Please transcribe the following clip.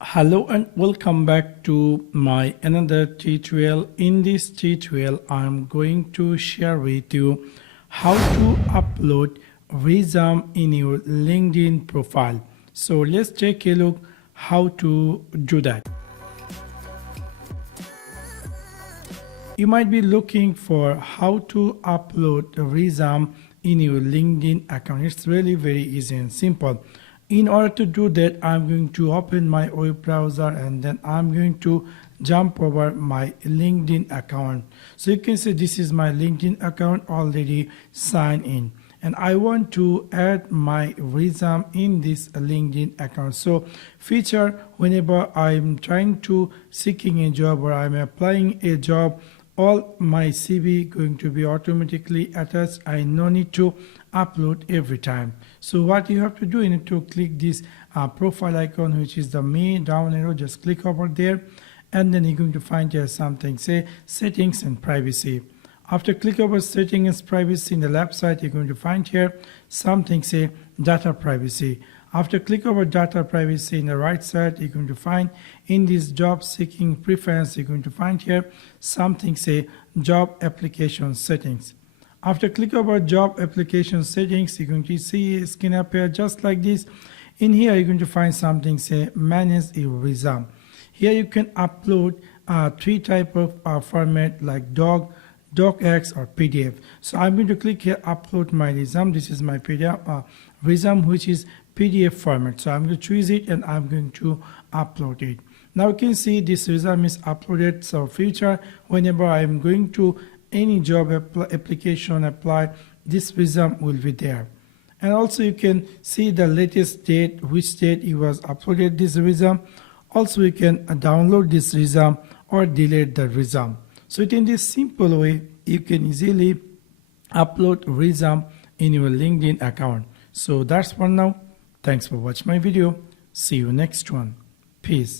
Hello and welcome back to my another tutorial. In this tutorial I'm going to share with you how to upload resume in your LinkedIn profile. So let's take a look how to do that. You might be looking for how to upload a resume in your LinkedIn account. It's really very easy and simple. In order to do that, I'm going to open my web browser and then I'm going to jump over my LinkedIn account. So you can see this is my LinkedIn account already signed in. And I want to add my resume in this LinkedIn account. So feature whenever I'm trying to seeking a job or I'm applying a job, all my CV going to be automatically attached. I no need to upload every time. So what you have to do, you need to click this profile icon, which is the main down arrow. Just click over there and then you're going to find here something say settings and privacy. After click over settings and privacy in the left side, you're going to find here something say data privacy. After click over data privacy in the right side, you're going to find in this job seeking preference, you're going to find here something say job application settings. After click over job application settings, you're going to see a screen appear just like this. In here, you're going to find something say manage a resume. Here you can upload three type of format like docx or PDF. So I'm going to click here upload my resume. This is my PDF resume, which is PDF format. So I'm going to choose it and I'm going to upload it. Now you can see this resume is uploaded. So future whenever I'm going to any job application apply, this resume will be there. And also you can see the latest date, which date it was uploaded this resume. Also you can download this resume or delete the resume. So in this simple way, you can easily upload resume in your LinkedIn account. So that's for now. Thanks for watching my video. See you next one. Peace.